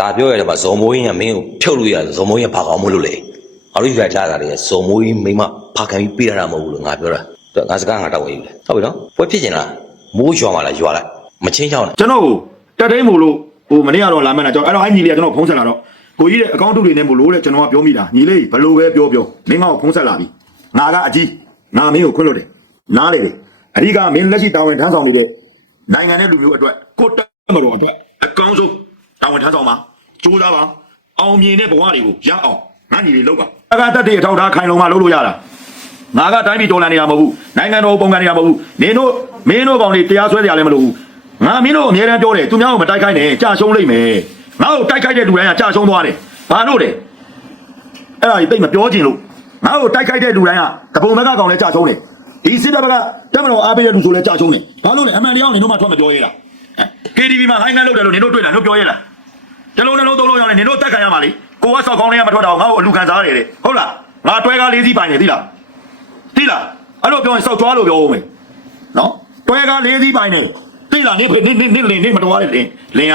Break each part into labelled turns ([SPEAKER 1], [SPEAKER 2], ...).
[SPEAKER 1] လာပြောရတယ်မှာဇော်မိုးရင်ကမင်းကိုဖြုတ်လို့ရတယ်ဇော်မိုးရင်ကဘာကောင်းမလို့လဲငါတို့ရွာကြတာလေဇော်မိုးရင်မိမဖာခံပြီးပေးရတာမဟုတ်ဘူးလို့ငါပြောတာသူကငါစကားငါတောက်ဝင်ယူတယ်ဟုတ်ပြီနော်ပွဲဖြစ်ကျင်လားမိုးရွာမှလားရွာလိုက်မချင်းချောင်းနဲ့
[SPEAKER 2] ကျွန်တော်ကိုတက်တိန်မို့လို့ဟိုမနေ့ကတော့လာမှန်းတာကျွန်တော်အဲ့တော့အဲ့ညီလေးကကျွန်တော်ဖုန်းဆက်လာတော့ကိုကြီးတဲ့အကောင့်တုတွေနဲ့မို့လို့တဲ့ကျွန်တော်ကပြောမိတာညီလေးဘလို့ပဲပြောပြောမင်းငါ့ကိုဖုန်းဆက်လာပြီငါကအကြီးငါမင်းကိုခွင့်လို့တယ်နားလေတယ်အဓိကမင်းလက်ရှိတာဝန်ထမ်းဆောင်နေတဲ့နိုင်ငံနဲ့လူမျိုးအတွက်ကိုတက်မတော်အတွက်အကောင်းဆုံးတာဝန်ထမ်းဆောင်ပါ ကြိုးစားပါအောင်မြင်တဲ့ဘဝတွေကိုရအောင်ငါညီလေးလောက်ပါအကတက်တဲ့အထောက်ထားခိုင်လုံမှလုပ်လို့ရတာငါကတိုင်းပြည်တော်လှန်နေတာမဟုတ်ဘူးနိုင်ငံတော်ပုံကန်နေတာမဟုတ်ဘူးနင်တို့မင်းတို့ကောင်တွေတရားစွဲကြလည်းမလို့ဘူးငါမင်းတို့အများတန်းပြောတယ်သူများကိုမတိုက်ခိုက်နဲ့ကြာရှုံးလိမ့်မယ်ငါ့ကိုတိုက်ခိုက်တဲ့လူတိုင်းကကြာရှုံးသွားတယ်ဘာလို့လဲအဲ့ဒါကြီးတိတ်မပြောချင်လို့ငါ့ကိုတိုက်ခိုက်တဲ့လူတိုင်းကတပုံဘက်ကကောင်လည်းကြာရှုံးတယ်ဒီစစ်တပ်ဘက်ကတက်မတော်အားပေးတဲ့လူဆိုလည်းကြာရှုံးတယ်ဘာလို့လဲအမှန်တရားကိုနင်တို့မှထွက်မပြောရဲလား KTV မှာဟိုင်းနှလုပ်တယ်လို့နင်တို့တွေ့လားလို့ပြောရဲလား တလုံးနှလုံးသုံးလုံးရောက်နေနင်တို့တက်ခံရမှာလေကိုကစောက်ကောင်းလေးကမထွက်တော့ငါ့ကိုအလူခံစားရတယ်တဲ့ဟုတ်လားငါတွဲကားလေးစီးပိုင်နေသီလားသိလားအဲ့လိုပြောရင်စောက်ကြွားလို့ပြောဦးမယ်နော်တွဲကားလေးစီးပိုင်းနဲ့သိလားနေနေနေနေနေမတော်ရတဲ့လင်းလင်းက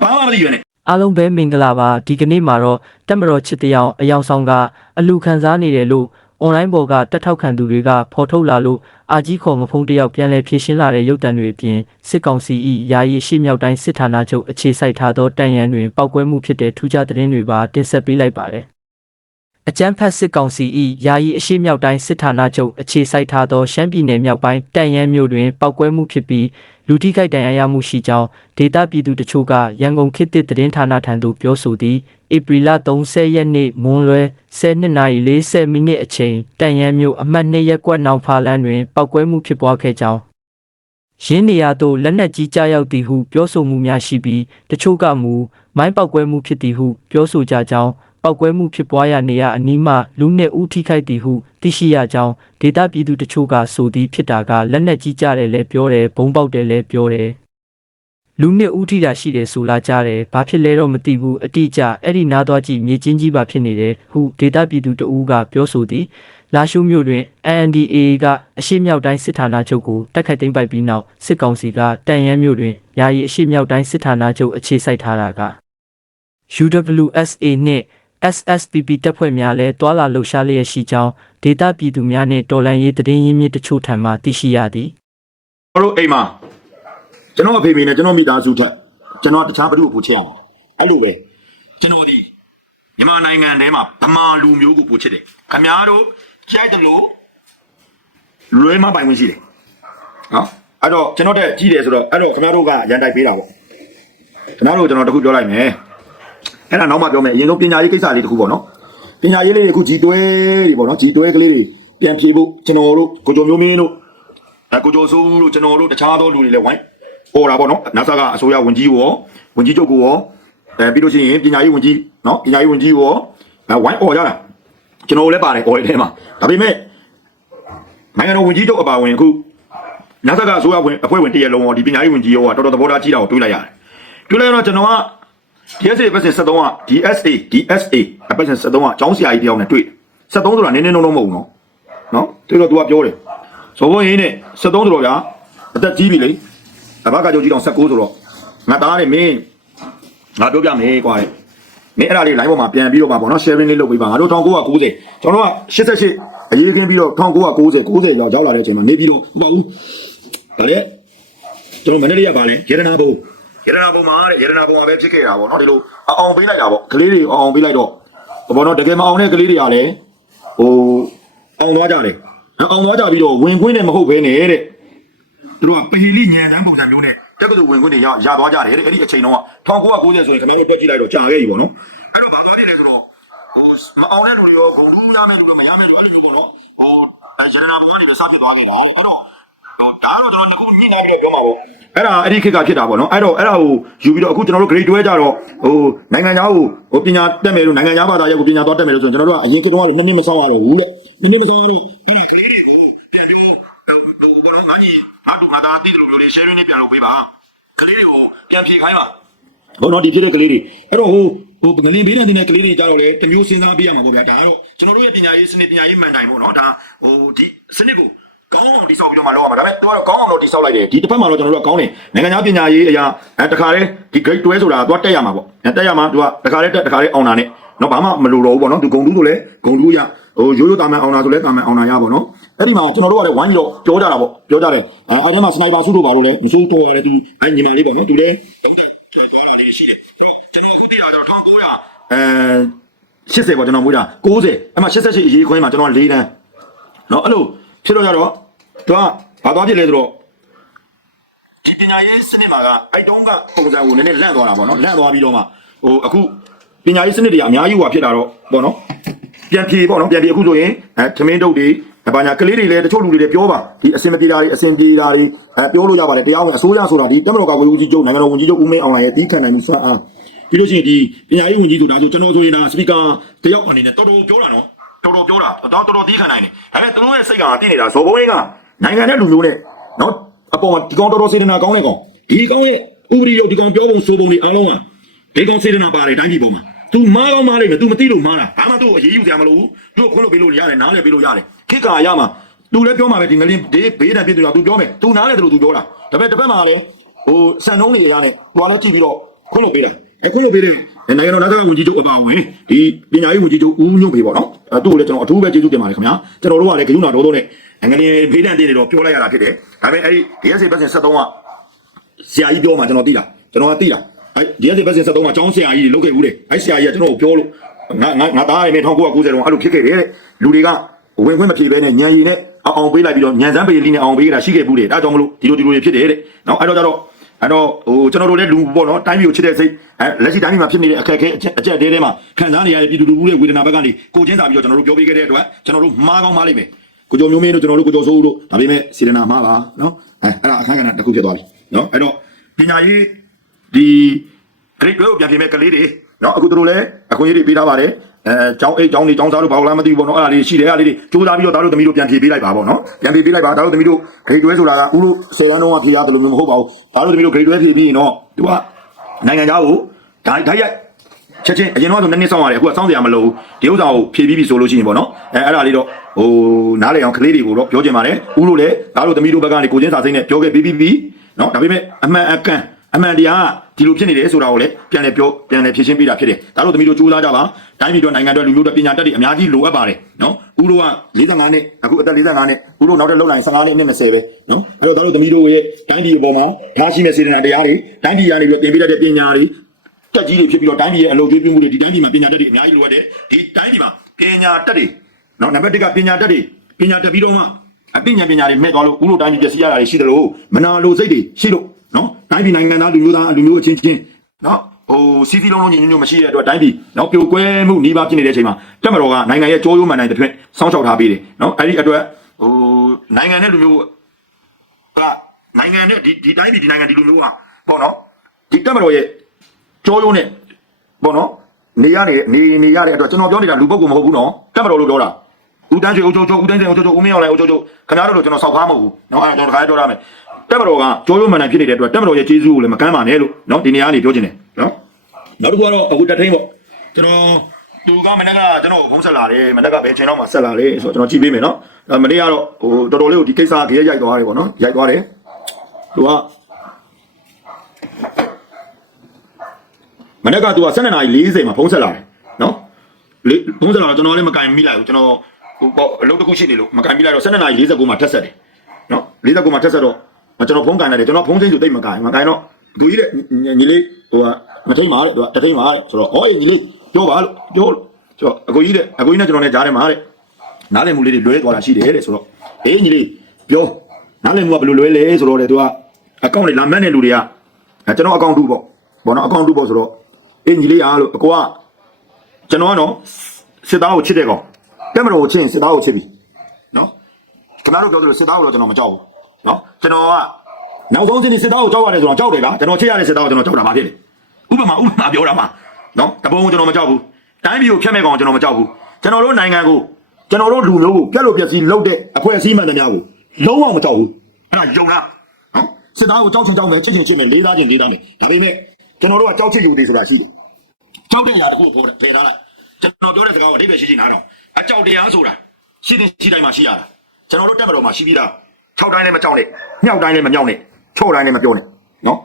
[SPEAKER 2] ဘာမှမသိရနဲ့
[SPEAKER 3] အားလုံးပဲမင်္ဂလာပါဒီကနေ့မှာတော့တက်မတော်ချစ်တရားအယောင်ဆောင်ကအလူခံစားနေတယ်လို့အွန်လိုင်းပေါ်ကတက်ထောက်ခံသူတွေကဖော်ထုတ်လာလို့ အာကြီးခေါ်မဖုံးတယောက်ပြန်လည်ဖြေရှင်းလာတဲ့ရုပ်တံတွေအပြင်စစ်ကောင်စီ၏ယာယီရှေ့မြောက်တိုင်းစစ်ဌာနချုပ်အခြေစိုက်ထားသောတန်ရန်တွင်ပောက်ကွဲမှုဖြစ်တဲ့ထူးခြားသတင်းတွေပါတင်ဆက်ပေးလိုက်ပါတယ် အကြမ်းဖက်စစ်ကောင်စီ၏ယာယီအရှိမြောက်တိုင်းစစ်ဌာနချုပ်အခြေစိုက်ထားသောရှမ်းပြည်နယ်မြောက်ပိုင်းတန်ရန်မြို့တွင်ပောက်ကွဲမှုဖြစ်ပြီးလူထိခိုက်ဒဏ်ရာရမှုရှိကြောင်းဒေတာပြည်သူတချို့ကရန်ကုန်ခေတ်သစ်သတင်းဌာနထံသို့ပြောဆိုသည်ဧပြီလ30ရက်နေ့မွန်းလွဲ12:40မိနစ်အချိန်တန်ရန်မြို့အမှတ်2ရပ်ကွက်နောင်ဖာလန်းတွင်ပောက်ကွဲမှုဖြစ်ပွားခဲ့ကြောင်းရင်းနေရာသို့လက်နက်ကြီးကြားရောက်သည်ဟုပြောဆိုမှုများရှိပြီးတချို့ကမူမိုင်းပောက်ကွဲမှုဖြစ်သည်ဟုပြောဆိုကြကြောင်း ပောက်ကွဲမှုဖြစ်ပွားရာနေရာအနီးမှလူနှင့်ဦးထိခိုက်သည်ဟုသိရှိရကြောင်းဒေတာပြည်သူတချို့ကဆိုသည်ဖြစ်တာကလက်နက်ကြီးကြားတယ်လည်းပြောတယ်ဘုံပေါက်တယ်လည်းပြောတယ်လူနှစ်ဦးထိတာရှိတယ်ဆိုလာကြတယ်ဘာဖြစ်လဲတော့မသိဘူးအတိအကျအဲ့ဒီနားသွားကြည့်မြေချင်းကြီးပါဖြစ်နေတယ်ဟုဒေတာပြည်သူတဦးကပြောဆိုသည်လာရှုမြို့တွင် ANDA ကအရှိမြောက်တိုင်းစစ်ဌာနချုပ်ကိုတိုက်ခိုက်သိမ်းပိုက်ပြီးနောက်စစ်ကောင်စီကတန်ရန်မြို့တွင်ယာယီအရှိမြောက်တိုင်းစစ်ဌာနချုပ်အခြေစိုက်ထားတာက UWSA နှင့် SSPP တပ်ဖွဲ့များလည်းတွာလာလှုပ်ရှားလျက်ရှိကြောင်းဒေတာပြည်သူများနှင့်တော်လှန်ရေးတည်င်းရင်းမြစ်တချို့ထံမှသိရှိရသည်
[SPEAKER 2] ကျွန်တော်တို့အိမ်မှာကျွန်တော်အဖေဖေနဲ့ကျွန်တော်မိသားစုထက်ကျွန်တော်တခြားဘ누구ကိုပို့ချင်ရမှာအဲ့လိုပဲကျွန်တော်ဒီမြန်မာနိုင်ငံထဲမှာဗမာလူမျိုးကိုပို့ချစ်တယ်ခင်ဗျားတို့ကြိုက်တယ်လို့လွဲမပိုင်ဝင်ရှိတယ်နော်အဲ့တော့ကျွန်တော်တက်ကြီးတယ်ဆိုတော့အဲ့တော့ခင်ဗျားတို့ကရန်တိုက်ပေးတာပေါ့ခင်ဗျားတို့ကျွန်တော်တခုပြောလိုက်မယ် အဲ့ဒါနောက်မှပြောမယ်အရင်ဆုံးပညာရေးကိစ္စလေးတခုပေါ့နော်ပညာရေးလေးအခုကြီးတွဲတွေပေါ့နော်ကြီးတွဲကလေးတွေပြန်ပြေဖို့ကျွန်တော်တို့ကိုကြုံမျိုးမင်းတို့အဲကိုကျော်စိုးတို့ကျွန်တော်တို့တခြားသောလူတွေလည်းဝိုင်းပေါ်တာပေါ့နော်နာဆာကအစိုးရဝန်ကြီးရောဝန်ကြီးချုပ်ကိုရောအဲပြီးလို့ရှိရင်ပညာရေးဝန်ကြီးနော်ပညာရေးဝန်ကြီးရောအဲဝိုင်းអော်ကြတာကျွန်တော်တို့လည်းပါတယ်អော်တဲ့ထဲမှာဒါပေမဲ့နိုင်ငံတော်ဝန်ကြီးချုပ်အပါဝင်အခုနာဆာကအစိုးရဝင်အဖွဲ့ဝင်တရက်လုံးရောဒီပညာရေးဝန်ကြီးရောကတော်တော်သဘောထားကြီးတာကိုတွေးလိုက်ရတယ်တွေးလိုက်တော့ကျွန်တော်က DSA ပတ်စင်73က DSA DSA အပတ်စင်73ကကျောင်းဆရာကြီးတယောက်နဲ့တွေ့73ဆိုတာနည်းနည်းလုံးလုံးမဟုတ်ဘူးနော်နော်တွေ့တော့ तू ကပြောတယ်ဇော်ဘုံရင်းနဲ့73ဆိုတော့ဗျာအသက်ကြီးပြီလေအဘကကြောကြီးတောင်79ဆိုတော့ငါသားနဲ့မင်းငါပြောပြမယ်ကွာတဲ့မင်းအဲ့ဒါလေး line ပေါ်မှာပြန်ပြီးတော့ပါပေါ့နော် sharing လေးလုပ်ပေးပါငါတို့1990ကျွန်တော်က88အရေးခင်းပြီးတော့1990 90ရောက်ရောက်လာတဲ့အချိန်မှာနေပြီးတော့ဟုတ်ပါဘူးဗါလေကျွန်တော်မနေ့ကပါလဲရတနာဘုံ ရတနာဘုံမှာတဲ့ရတနာဘုံမှာပဲဖြစ်ခဲ့တာပေါ့နော်ဒီလိုအောင်ပေးလိုက်တာပေါ့ကလေးတွေအောင်ပေးလိုက်တော့ဘောနော်တကယ်မအောင်တဲ့ကလေးတွေကလည်းဟိုအောင်သွားကြတယ်အောင်သွားကြပြီးတော့ဝင်ခွင့်နဲ့မဟုတ်ဘဲနဲ့တဲ့သူတို့ကပဟီလိညံတန်းပုံစံမျိုးနဲ့တက္ကသိုလ်ဝင်ခွင့်တွေရရသွားကြတယ်တဲ့အဲ့ဒီအချိန်တုန်းက1990ဆိုရင်ခင်ဗျားတို့တွက်ကြည့်လိုက်တော့ကြာခဲ့ပြီပေါ့နော်အဲ့တော့ဘာသွားဖြစ်လဲဆိုတော့ဟိုမအောင်တဲ့လူတွေရောဘုံလူရမယ်လူတွေမရမယ်လူအဲ့လိုမျိုးပေါ့နော်ဟိုဒါဂျန်နာဘုံကနေစဖြစ်သွားခဲ့တာအဲ့တော့ဟို ဒါတော့ကျွန်တော်တို့ညှိနှိုင်းပြီးတော့ပြောမှာပေါ့အဲ့ဒါအဲ့ဒီခေတ်ကဖြစ်တာပေါ့နော်အဲ့တော့အဲ့ဒါကိုယူပြီးတော့အခုကျွန်တော်တို့ grade 12ကြတော့ဟိုနိုင်ငံသားကိုဟိုပညာတက်မယ်လို့နိုင်ငံသားဘာသာရပ်ကိုပညာသွားတက်မယ်လို့ဆိုရင်ကျွန်တော်တို့ကအရင်ခေတ်တုန်းကတော့နှစ်နှစ်မဆောင်ရတော့ဘူးတဲ့နှစ်နှစ်မဆောင်ရတော့အဲ့ဒါကလေးတွေကိုပြန်ပြီးဟိုဘောနော်ငါကြီးငါတူငါသားတည်တယ်လို့မျိုးလေး sharing လေးပြန်လုပ်ပေးပါကလေးတွေကိုပြန်ဖြေခိုင်းပါဘောနော်ဒီဖြစ်တဲ့ကလေးတွေအဲ့တော့ဟိုဟိုငလင်ဘေးနဲ့နေတဲ့ကလေးတွေကြတော့လေတမျိုးစဉ်းစားပြရမှာပေါ့ဗျာဒါကတော့ကျွန်တော်တို့ရဲ့ပညာရေးစနစ်ပညာရေးမှန်တိုင်ပေါ့နော်ဒါဟိုဒီစနစ်ကို ကောင်းအောင်တိဆောက်ပြီးတော့မှလောက်ရမှာဒါပေမဲ့သူကတော့ကောင်းအောင်တော့တိဆောက်လိုက်တယ်ဒီတစ်ဖက်မှာတော့ကျွန်တော်တို့ကကောင်းတယ်နိုင်ငံခြားပညာရေးအရာအဲတခါလေဒီ grade 12ဆိုတာသူကတက်ရမှာပေါ့အဲတက်ရမှာသူကတခါလေတက်တခါလေအောင်တာနဲ့နော်ဘာမှမလိုတော့ဘူးပေါ့နော်သူဂုံတူးဆိုလဲဂုံတူးရဟိုရိုးရိုးတာမန်အောင်တာဆိုလဲတာမန်အောင်တာရပေါ့နော်အဲ့ဒီမှာကျွန်တော်တို့ကလည်းဝိုင်းပြီးတော့ပြောကြတာပေါ့ပြောကြတယ်အဲအဲ့ဒီမှာစနိုက်ပါစုတို့ပါလို့လဲမစိုးတော့ရတယ်သူအဲညီမလေးပေါ့နော်သူလည်းရှိတယ်ကျွန်တော်ခုတည်းကတော့1900အဲ80ပေါ့ကျွန်တော်မွေးတာ90အဲ့မှာ88အရေးခွင်းမှာကျွန်တော်၄တန်းနော်အဲ့လို ဖြစ်တော့ကြတော့သူကဘာသွားဖြစ်လဲဆိုတော့ဒီပညာရေးစနစ်မှာကအဲ့တုန်းကပုံစံကိုနည်းနည်းလန့်သွားတာပေါ့နော်လန့်သွားပြီးတော့မှဟိုအခုပညာရေးစနစ်တွေကအများကြီးဟိုဖြစ်တာတော့ပေါ့နော်ပြန်ပြေပေါ့နော်ပြန်ပြေအခုဆိုရင်အဲသမင်းတုပ်တွေဘာညာကလေးတွေလည်းတချို့လူတွေလည်းပြောပါဒီအစင်မပြေတာတွေအစင်ပြေတာတွေအဲပြောလို့ရပါတယ်တရားဝင်အစိုးရဆိုတာဒီတက်မတော်ကဝေဦးကြီးချုပ်နိုင်ငံတော်ဝန်ကြီးချုပ်ဦးမင်းအောင်လှိုင်ရဲ့တီးခံနိုင်မှုစအားပြီးလို့ရှိရင်ဒီပညာရေးဝန်ကြီးဆိုတာဆိုကျွန်တော်ဆိုရင်ဒါစပီကာတယောက်အနေနဲ့တော်တော်ပြောတာနော် တော်တော်ပြောတာတော့တော်တော်တီးခံနိုင်တယ်ဒါပေမဲ့သူတို့ရဲ့စိတ်ကတည်နေတာဇော်ဘုံင်းကနိုင်ငံနဲ့လူမျိုးနဲ့နော်အပေါ်မှာဒီကောင်တော်တော်စေတနာကောင်းတဲ့ကောင်ဒီကောင်ရဲ့ဥပဒေရုပ်ဒီကောင်ပြောပုံဆိုပုံတွေအားလုံးကဒီကောင်စေတနာပါတယ်တိုင်းပြည်ပေါ်မှာ तू မားကောင်းမားလိမ့်မယ် तू မသိလို့မားတာဘာမှ तू အရေးယူစရာမလိုဘူး तू ခွင့်လို့ပေးလို့ရတယ်နားလည်းပေးလို့ရတယ်ခိကာရမှာ तू လည်းပြောမှာပဲဒီငလင်းဒေးဘေးတံပြည့်တယ်တော့ तू ပြောမယ် तू နားလည်းတယ်လို့ तू ပြောတာဒါပေမဲ့တစ်ဖက်မှာလည်းဟိုစံနှုံးတွေရနဲ့ तू လည်းကြည့်ပြီးတော့ခွင့်လို့ပေးတာအဲခွင့်လို့ပေးတယ် နိုင်ငံတော်နိုင်ငံဝန်ကြီးချုပ်အပါဝင်ဒီပညာရေးဝန်ကြီးချုပ်ဦးညွန့်ဖေပေါ့နော်အဲသူ့ကိုလည်းကျွန်တော်အထူးပဲကျေးဇူးတင်ပါတယ်ခင်ဗျာကျွန်တော်တို့ကလည်းဂရုဏာတော်တော်နဲ့ငလင်းဘေးတံတင်နေတော့ပြောလိုက်ရတာဖြစ်တယ်ဒါပေမဲ့အဲ့ဒီ DSC ပတ်စင်73ကဆရာကြီးပြောမှကျွန်တော်သိတာကျွန်တော်ကသိတာအဲဒီရက်ဒီဘက်စင်73မှာကျောင်းဆရာကြီးတွေလုပ်ခဲ့ဘူးတဲ့အဲဆရာကြီးကကျွန်တော်ကိုပြောလို့ငါငါငါသားရမယ်1990တုန်းအဲ့လိုဖြစ်ခဲ့တယ်တဲ့လူတွေကဝင်ခွင့်မဖြေဘဲနဲ့ညံရည်နဲ့အောင်ပေးလိုက်ပြီးတော့ညံစမ်းပေလီနဲ့အောင်ပေးတာရှိခဲ့ဘူးတဲ့ဒါကြောင့်မလို့ဒီလိုဒီလိုတွေဖြစ်တယ်တဲ့နော်အဲ့တော့ကြတော့ အဲ့တော့ဟိုကျွန်တော်တို့လည်းလူပေါ့နော်တိုင်းပြည်ကိုချစ်တဲ့စိတ်အဲလက်ရှိတိုင်းပြည်မှာဖြစ်နေတဲ့အခက်အခဲအကျက်အသေးတွေမှာခံစားနေရတဲ့ပြည်သူလူထုရဲ့ဝေဒနာဘက်ကနေကိုချင်းစာပြီးတော့ကျွန်တော်တို့ပြောပေးခဲ့တဲ့အတွက်ကျွန်တော်တို့မှားကောင်းမှားလိမ့်မယ်ကိုကျော်မျိုးမင်းတို့ကျွန်တော်တို့ကိုကျော်စိုးတို့ဒါပေမဲ့စေတနာမှားပါနော်အဲအဲ့ဒါအခန်းကဏ္ဍတစ်ခုဖြစ်သွားပြီနော်အဲ့တော့ပညာရေးဒီဂရိတ်ကိုပြန်ပြင်မဲ့ကလေးတွေနော်အခုတို့လည်းအခွင့်အရေးတွေပေးထားပါတယ် အဲကျောင်းအိတ်ကျောင်းနေကျောင်းသားတို့ဘာလို့လားမသိဘူးပေါ့နော်အဲ့ဒါလေးရှိတယ်အဲ့ဒါလေးတွေစူးစမ်းပြီးတော့ဒါတို့သမီးတို့ပြန်ပြေးပေးလိုက်ပါပေါ့နော်ပြန်ပြေးပေးလိုက်ပါဒါတို့သမီးတို့ grade 12ဆိုတာကဥလို့ဆယ်တန်းတော့ဖြေရတယ်လို့မျိုးမဟုတ်ပါဘူးဒါတို့သမီးတို့ grade 12ဖြေပြီးရင်တော့သူကနိုင်ငံသားကိုဓာတ်ဓာတ်ရိုက်ချက်ချင်းအရင်တော့ဆိုနည်းနည်းစောင့်ရတယ်အခုကစောင့်စရာမလိုဘူးဒီဥစ္စာကိုဖြေပြီးပြီဆိုလို့ရှိရင်ပေါ့နော်အဲအဲ့ဒါလေးတော့ဟိုနားလေအောင်ကလေးတွေကိုတော့ပြောချင်ပါတယ်ဥလို့လည်းဒါတို့သမီးတို့ဘက်ကနေကိုချင်းစာစိမ့်နဲ့ပြောခဲ့ပြီးပြီးပြီနော်ဒါပေမဲ့အမှန်အကန် အမှန်တရားကဒီလိုဖြစ်နေတယ်ဆိုတာကိုလည်းပြန်လည်ပြောပြန်လည်ဖြေရှင်းပေးတာဖြစ်တယ်ဒါတို့သမီးတို့စူးစမ်းကြပါတိုင်းပြည်တို့နိုင်ငံတို့လူမျိုးတို့ပညာတတ်တွေအများကြီးလိုအပ်ပါတယ်နော်ဦးတို့က45နှစ်အခုအသက်45နှစ်ဦးတို့နောက်ထပ်လောက်လာရင်15နှစ်နဲ့20ပဲနော်အဲ့တော့ဒါတို့သမီးတို့ရဲ့တိုင်းပြည်အပေါ်မှာထားရှိမဲ့စေတနာတရားတွေတိုင်းပြည်ကနေပြီးတော့တင်ပေးတတ်တဲ့ပညာတွေတက်ကြီးတွေဖြစ်ပြီးတော့တိုင်းပြည်ရဲ့အလုပ်ကျွေးပြမှုတွေဒီတိုင်းပြည်မှာပညာတတ်တွေအများကြီးလိုအပ်တယ်ဒီတိုင်းပြည်မှာပညာတတ်တွေနော်နံပါတ်1ကပညာတတ်တွေပညာတက်ပြီးတော့မှအပညာပညာတွေမဲ့သွားလို့ဦးတို့တိုင်းပြည်ပြည့်စည်ရတာတွေရှိတယ်လို့မနာလိုစိတ်တွေရှိလို့ နော်တိုင်းပြည်နိုင်ငံသားလူမျိုးသားလူမျိုးအချင်းချင်းနော်ဟိုစီစီလုံးလုံးညီညွတ်မရှိတဲ့အတွက်တိုင်းပြည်နော်ပြိုကွဲမှုနှီးပါဖြစ်နေတဲ့အချိန်မှာတက်မတော်ကနိုင်ငံရဲ့ကြိုးရိုးမှန်တိုင်းတစ်ဖက်စောင့်ရှောက်ထားပေးတယ်နော်အဲ့ဒီအတွက်ဟိုနိုင်ငံနဲ့လူမျိုးကနိုင်ငံနဲ့ဒီဒီတိုင်းပြည်ဒီနိုင်ငံဒီလူမျိုးကပေါ့နော်ဒီတက်မတော်ရဲ့ကြိုးရိုးနဲ့ပေါ့နော်နေရနေနေနေရတဲ့အတွက်ကျွန်တော်ပြောနေတာလူပုဂ္ဂိုလ်မဟုတ်ဘူးနော်တက်မတော်လို့ပြောတာဦးတန်းချေဦးချိုးချိုးဦးတန်းချေဦးချိုးချိုးဦးမင်းအောင်လည်းဦးချိုးချိုးခင်ဗျားတို့ကျွန်တော်စောက်ကားမဟုတ်ဘူးနော်အဲ့ဒါကျွန်တော်တခါပြောရမယ် တက်မတော်ကကြောရိုးမှန်တယ်ဖြစ်နေတဲ့အတွက်တက်မတော်ရဲ့ကျေးဇူးကိုလည်းမကမ်းပါနဲ့လို့နော်ဒီနေရာကနေပြောချင်တယ်နော်နောက်တစ်ခုကတော့အခုတက်ထိန်ပေါ့ကျွန်တော်သူကမနေ့ကကျွန်တော်ကိုဖုန်းဆက်လာတယ်မနေ့ကဘယ်ချိန်တော့မှဆက်လာလဲဆိုတော့ကျွန်တော်ကြည့်ပေးမယ်နော်အဲမနေ့ကတော့ဟိုတော်တော်လေးကိုဒီကိစ္စကရိုက်သွားတယ်ပေါ့နော်ရိုက်သွားတယ်သူကမနေ့ကသူက12နာရီ40မှာဖုန်းဆက်လာတယ်နော်ဖုန်းဆက်လာတော့ကျွန်တော်လည်းမကင်မိလိုက်ဘူးကျွန်တော်ဟိုပေါ့အလုပ်တစ်ခုရှိနေလို့မကင်မိလိုက်တော့12နာရီ49မှာထက်ဆက်တယ်နော်49မှာထက်ဆက်တော့ ကျွန်တော်ဖုန်းကန်လိုက်တယ်ကျွန်တော်ဖုန်းချင်းဆိုတိတ်မကန်မကန်တော့သူကြီးတဲ့ညီလေးဟိုကမထိန်ပါတဲ့သူကတထိန်ပါတဲ့ဆိုတော့ဟောညီလေးပြောပါလို့ပြောဆိုတော့အကိုကြီးတဲ့အကိုကြီးနဲ့ကျွန်တော်နဲ့ကြားထဲမှာတဲ့နားလည်မှုလေးတွေလွဲသွားတာရှိတယ်တဲ့ဆိုတော့အေးညီလေးပြောနားလည်မှုကဘယ်လိုလွဲလဲဆိုတော့တဲ့သူကအကောင့်တွေလာမှတ်တဲ့လူတွေကအဲကျွန်တော်အကောင့်တူပေါ့ဘောနော်အကောင့်တူပေါ့ဆိုတော့အေးညီလေးအားလို့အကိုကကျွန်တော်ကတော့စစ်သားကိုချစ်တဲ့ကောင်တက်မတော်ကိုချစ်ရင်စစ်သားကိုချစ်ပြီနော်ခင်ဗျားတို့ပြောသလိုစစ်သားကိုတော့ကျွန်တော်မကြောက်ဘူး နော်ကျွန်တော်ကနောက်ဆုံးစင်းစစ်သားကိုကြောက်ရတယ်ဆိုတော့ကြောက်တယ်လားကျွန်တော်ချစ်ရတဲ့စစ်သားကိုကျွန်တော်ကြောက်တာမဖြစ်လေဥပမာဥပမာပြောတာပါနော်တပုံကိုကျွန်တော်မကြောက်ဘူးတိုင်းပြည်ကိုဖျက်မဲ့ကောင်ကျွန်တော်မကြောက်ဘူးကျွန်တော်တို့နိုင်ငံကိုကျွန်တော်တို့လူမျိုးကိုပြက်လို့ပြက်စီးလုပ်တဲ့အဖွဲ့အစည်းမှန်သမျှကိုလုံးဝမကြောက်ဘူးအဲ့ဒါယုံလားနော်စစ်သားကိုကြောက်ချင်ကြောက်မယ်ချစ်ချင်ချစ်မယ်လေးစားချင်လေးစားမယ်ဒါပေမဲ့ကျွန်တော်တို့ကကြောက်ချစ်ယူသေးဆိုတာရှိတယ်ကြောက်တဲ့ညာတစ်ခုကိုပေါ်တယ်ဖေထားလိုက်ကျွန်တော်ပြောတဲ့စကားကိုအဓိပ္ပာယ်ရှိရှိနားတော့အကြောက်တရားဆိုတာရှိတဲ့ရှိတိုင်းမှာရှိရတာကျွန်တော်တို့တက်မတော်မှာရှိပြီးသား 6တိုင်းလည်းမကြောက်နဲ့မြောက်တိုင်းလည်းမမြောက်နဲ့ချော့တိုင်းလည်းမပြောနဲ့နော်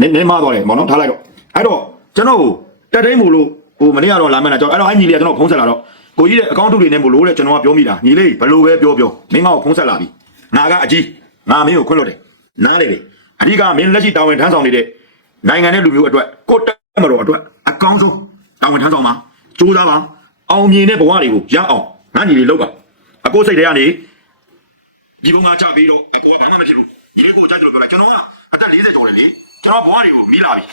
[SPEAKER 2] နင်းနင်းမသွားတယ်မော်နော်ထားလိုက်တော့အဲ့တော့ကျွန်တော်ကိုတက်တိုင်းမို့လို့ဟိုမနေ့ကတော့လာမှန်းတာကျွန်တော်အဲ့တော့အဲ့ညီလေးကကျွန်တော်ဖုန်းဆက်လာတော့ကိုကြီးတဲ့အကောင့်တုတွေနဲ့မို့လို့တဲ့ကျွန်တော်ကပြောမိတာညီလေးဘယ်လိုပဲပြောပြောမင်းငါ့ကိုဖုန်းဆက်လာပြီငါကအကြီးငါမင်းကိုခွင့်လို့တယ်နားလေလေအဓိကမင်းလက်ရှိတာဝန်ထမ်းဆောင်နေတဲ့နိုင်ငံတဲ့လူမျိုးအတွက်ကိုတက်မတော်အတွက်အကောင်းဆုံးတာဝန်ထမ်းဆောင်ပါစူးစမ်းပါအောင်မြင်တဲ့ဘဝတွေကိုရအောင်ငါညီလေးလောက်ပါအကိုစိတ်ထဲကနေ ဒီဘုံကကြပြီးတော့အပေါ်ကဘာမှမဖြစ်ဘူးဒီလေးကိုကြိုက်တယ်လို့ပြောလိုက်ကျွန်တော်ကအသက်40ကျော်တယ်လေကျွန်တော်ဘွားတွေကိုမိလာပြီ